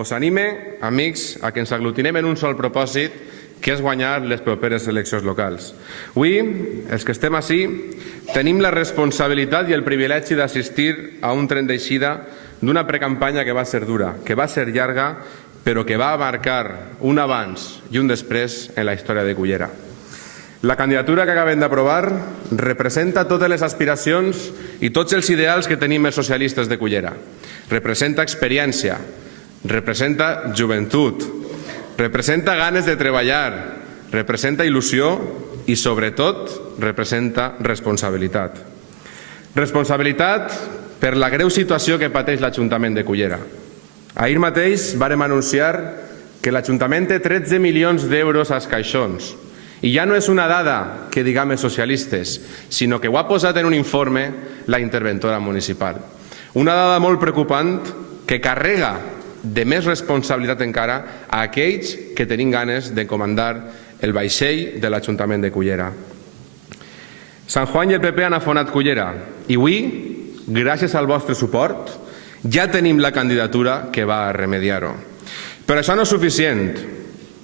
Vos anime, amics, a que ens aglutinem en un sol propòsit, que és guanyar les properes eleccions locals. Avui, els que estem ací, tenim la responsabilitat i el privilegi d'assistir a un tren d'eixida d'una precampanya que va ser dura, que va ser llarga, però que va marcar un abans i un després en la història de Cullera. La candidatura que acabem d'aprovar representa totes les aspiracions i tots els ideals que tenim els socialistes de Cullera. Representa experiència, representa joventut, representa ganes de treballar, representa il·lusió i, sobretot, representa responsabilitat. Responsabilitat per la greu situació que pateix l'Ajuntament de Cullera. Ahir mateix vàrem anunciar que l'Ajuntament té 13 milions d'euros als caixons. I ja no és una dada que diguem els socialistes, sinó que ho ha posat en un informe la interventora municipal. Una dada molt preocupant que carrega de més responsabilitat encara a aquells que tenim ganes de comandar el vaixell de l'Ajuntament de Cullera. Sant Juan i el PP han afonat Cullera i avui, gràcies al vostre suport, ja tenim la candidatura que va a remediar-ho. Però això no és suficient.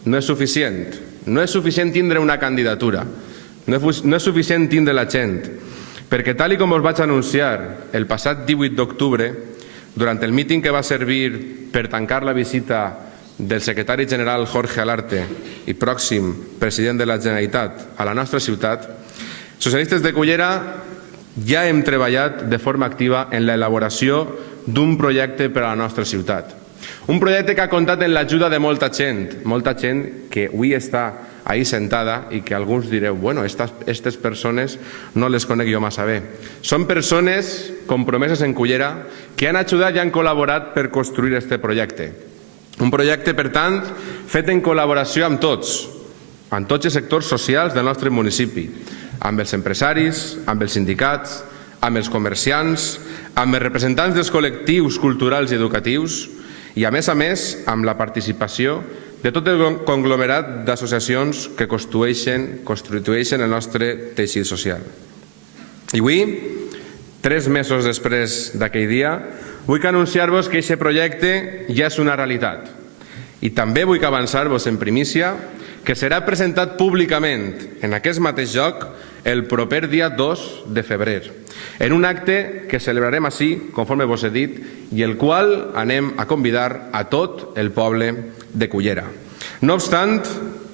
No és suficient. No és suficient tindre una candidatura. No és suficient tindre la gent. Perquè tal com us vaig anunciar el passat 18 d'octubre, durant el míting que va servir per tancar la visita del secretari general Jorge Alarte i pròxim president de la Generalitat a la nostra ciutat, socialistes de Cullera ja hem treballat de forma activa en l'elaboració d'un projecte per a la nostra ciutat. Un projecte que ha comptat amb l'ajuda de molta gent que avui està ahí sentada i que alguns direu, bueno, aquestes persones no les conec jo massa bé. Són persones compromeses en Cullera que han ajudat i han col·laborat per construir aquest projecte. Un projecte, per tant, fet en col·laboració amb tots els sectors socials del nostre municipi, amb els empresaris, amb els sindicats, amb els comerciants, amb els representants dels col·lectius culturals i educatius i, a més, amb la participació de tot el conglomerat d'associacions que constitueixen el nostre teixit social. I avui, 3 mesos després d'aquell dia, vull anunciar-vos que aquest projecte ja és una realitat. I també vull avançar-vos en primícia que serà presentat públicament en aquest mateix lloc el proper dia 2 de febrer, en un acte que celebrarem ací, conforme vos he dit, i el qual anem a convidar a tot el poble de Cullera. No obstant,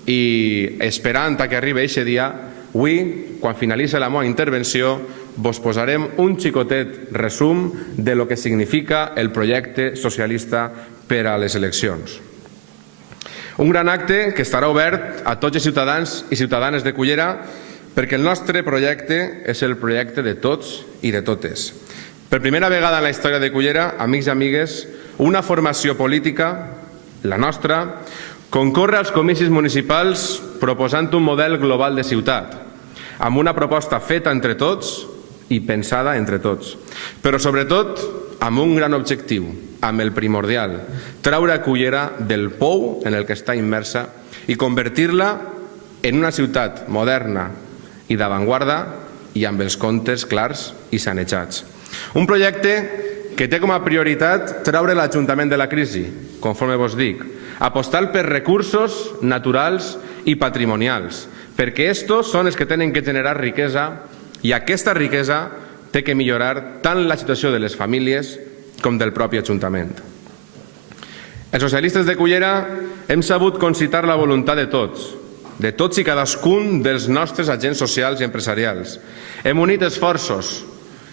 i esperant que arribi aquest dia, avui, quan finalitzi la meva intervenció, vos posarem un xicotet resum de lo que significa el projecte socialista per a les eleccions. Un gran acte que estarà obert a tots els ciutadans i ciutadanes de Cullera perquè el nostre projecte és el projecte de tots i de totes. Per primera vegada en la història de Cullera, amics i amigues, una formació política, la nostra, concorre als comicis municipals proposant un model global de ciutat, amb una proposta feta entre tots i pensada entre tots, però sobretot amb un gran objectiu, amb el primordial, traure Cullera del pou en el que està immersa i convertir-la en una ciutat moderna i d'avantguarda i amb els comptes clars i sanejats. Un projecte que té com a prioritat treure l'Ajuntament de la crisi, conforme vos dic, apostar per recursos naturals i patrimonials, perquè estos són els que tenen que generar riquesa i aquesta riquesa té que millorar tant la situació de les famílies com del propi Ajuntament. Els socialistes de Cullera hem sabut concitar la voluntat de tots i cadascun dels nostres agents socials i empresarials. Hem unit esforços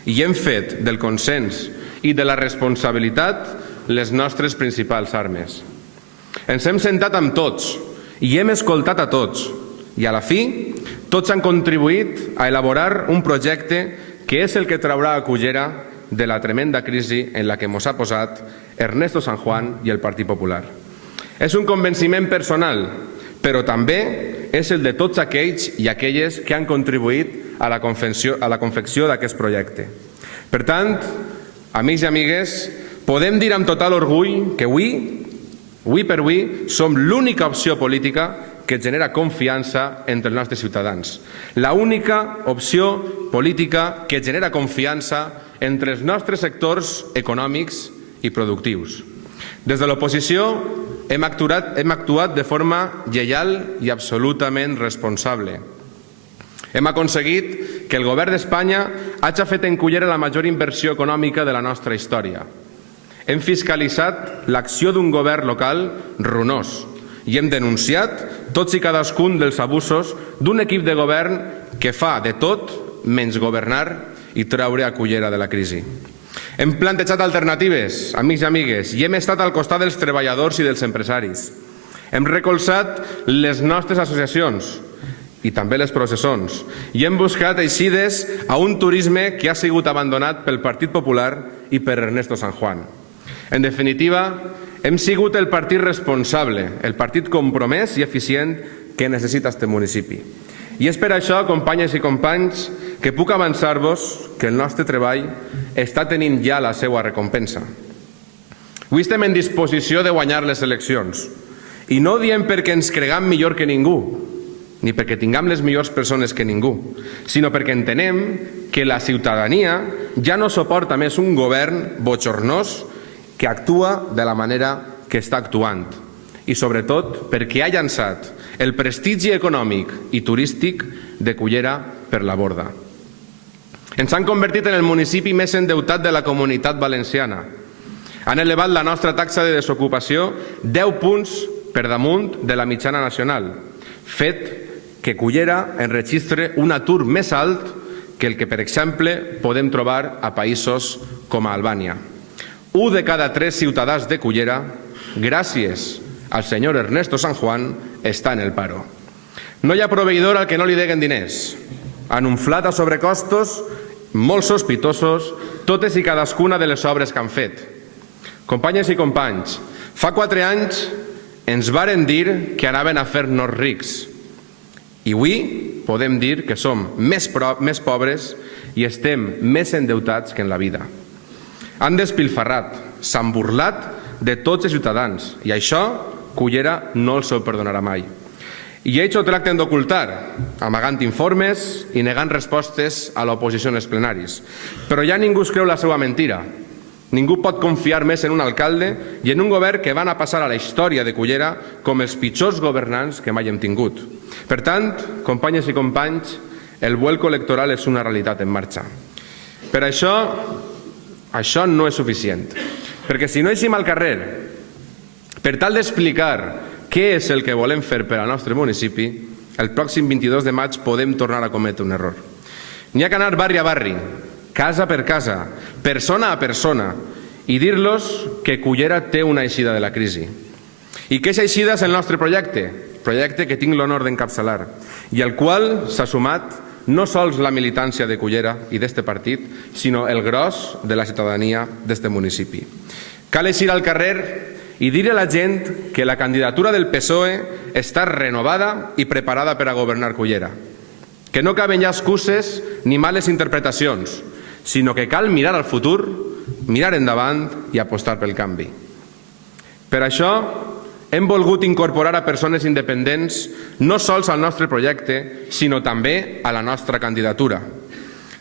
i hem fet del consens i de la responsabilitat les nostres principals armes. Ens hem sentat amb tots i hem escoltat a tots i a la fi tots han contribuït a elaborar un projecte que és el que traurà a Cullera de la tremenda crisi en la que ens ha posat Ernesto San Juan i el Partit Popular. És un convenciment personal, però també és el de tots aquells i aquelles que han contribuït a la confecció d'aquest projecte. Per tant, amics i amigues, podem dir amb total orgull que avui per avui, som l'única opció política que genera confiança entre els nostres ciutadans. L'única opció política que genera confiança entre els nostres sectors econòmics i productius. Des de l'oposició hem actuat de forma lleial i absolutament responsable. Hem aconseguit que el govern d'Espanya hagi fet en Cullera la major inversió econòmica de la nostra història. Hem fiscalitzat l'acció d'un govern local ruïnós i hem denunciat tots i cadascun dels abusos d'un equip de govern que fa de tot menys governar i treure a Cullera de la crisi. Hem plantejat alternatives, amics i amigues, i hem estat al costat dels treballadors i dels empresaris. Hem recolzat les nostres associacions i també les processons i hem buscat eixides a un turisme que ha sigut abandonat pel Partit Popular i per Ernesto San Juan. En definitiva, hem sigut el partit responsable, el partit compromès i eficient que necessita este municipi. I és per això, companyes i companys, que puc avançar-vos que el nostre treball està tenint ja la seva recompensa. Avui estem en disposició de guanyar les eleccions. I no ho diem perquè ens creguem millor que ningú, ni perquè tinguem les millors persones que ningú, sinó perquè entenem que la ciutadania ja no suporta més un govern bochornós que actua de la manera que està actuant i, sobretot, perquè ha llançat el prestigi econòmic i turístic de Cullera per la borda. Ens han convertit en el municipi més endeutat de la Comunitat Valenciana. Han elevat la nostra taxa de desocupació 10 punts per damunt de la mitjana nacional, fet que Cullera enregistre un atur més alt que el que, per exemple, podem trobar a països com a Albània. 1 de cada 3 ciutadans de Cullera, gràcies al senyor Ernesto San Juan, està en el paro. No hi ha proveïdor al que no li deguen diners. Han inflat a sobrecostos molt sospitosos totes i cadascuna de les obres que han fet. Companyes i companys, fa 4 anys ens varen dir que anaven a fer-nos rics. I avui podem dir que som més pobres i estem més endeutats que en la vida. Han despilfarrat, s'han burlat de tots els ciutadans i això Cullera no els ho perdonarà mai. I ells ho tracten d'ocultar, amagant informes i negant respostes a l'oposició en els plenaris. Però ja ningú es creu la seva mentira. Ningú pot confiar més en un alcalde i en un govern que van a passar a la història de Cullera com els pitjors governants que mai hem tingut. Per tant, companyes i companys, el vuelco electoral és una realitat en marxa. Per això no és suficient. Perquè si no eixim al carrer, per tal d'explicar què és el que volem fer per al nostre municipi, el pròxim 22 de maig podem tornar a cometre un error. N'hi ha que anar barri a barri, casa per casa, persona a persona, i dir-los que Cullera té una eixida de la crisi. I que aquesta eixida és el nostre projecte que tinc l'honor d'encapçalar, i al qual s'ha sumat no sols la militància de Cullera i d'este partit, sinó el gros de la ciutadania d'este municipi. Cal eixir al carrer i dir a la gent que la candidatura del PSOE està renovada i preparada per a governar Cullera. Que no caben ja excuses ni males interpretacions, sinó que cal mirar al futur, mirar endavant i apostar pel canvi. Per això hem volgut incorporar a persones independents no sols al nostre projecte, sinó també a la nostra candidatura.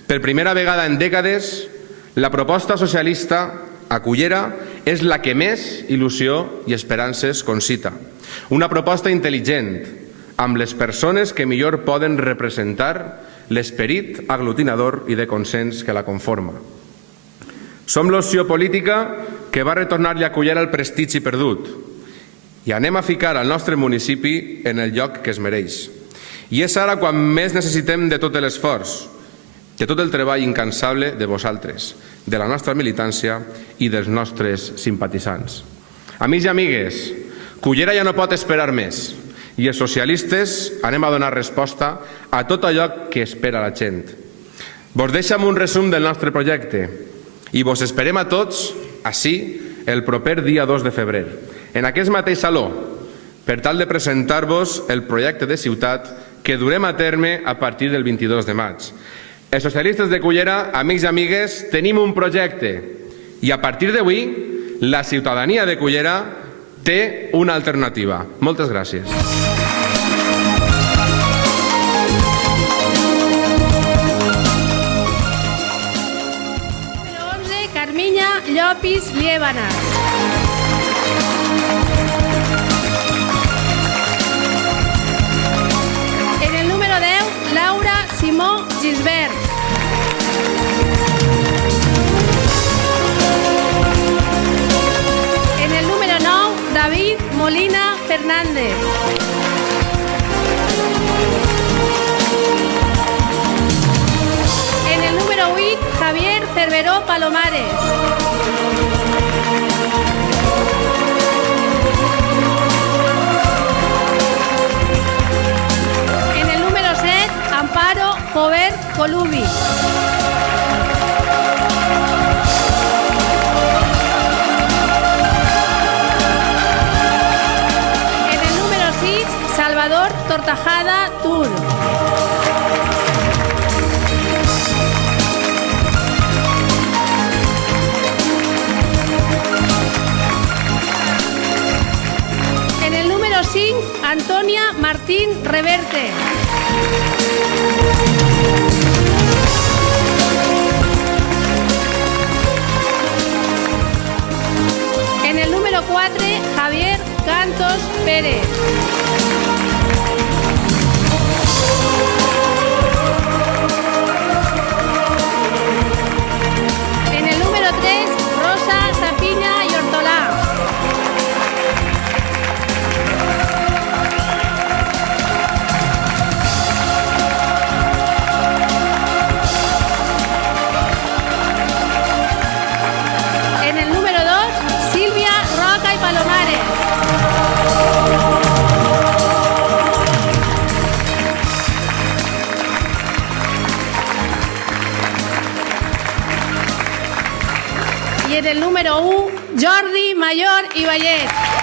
Per primera vegada en dècades, la proposta socialista a Cullera és la que més il·lusió i esperances concita. Una proposta intel·ligent, amb les persones que millor poden representar l'esperit aglutinador i de consens que la conforma. Som l'opció política que va retornar-li a Cullera el prestigi perdut i anem a ficar el nostre municipi en el lloc que es mereix. I és ara quan més necessitem de tot l'esforç, de tot el treball incansable de vosaltres, de la nostra militància i dels nostres simpatitzants. Amics i amigues, Cullera ja no pot esperar més i els socialistes anem a donar resposta a tot allò que espera la gent. Vos deixo un resum del nostre projecte i vos esperem a tots ací el proper dia 2 de febrer, en aquest mateix saló, per tal de presentar-vos el projecte de ciutat que durem a terme a partir del 22 de maig. Els socialistes de Cullera, amics i amigues, tenim un projecte i a partir d'avui la ciutadania de Cullera té una alternativa. Moltes gràcies. Número 11, Carmiña Llopis Liébanas. Gisbert. En el número 9, David Molina Fernández. En el número 8, Javier Cerveró Palomares. En el número 7, Amparo Jover Colubi. En el número 6, Salvador Tortajada Tur. En el número 5, Antonia Martín Reverte. En el número 4, Javier Cantos Pérez. En el número 3, Rosa Sapiña y Hortolà. En el número 2, Silvia Roca y Palomares. Y en el número 1, Jordi Mayor i Vallet.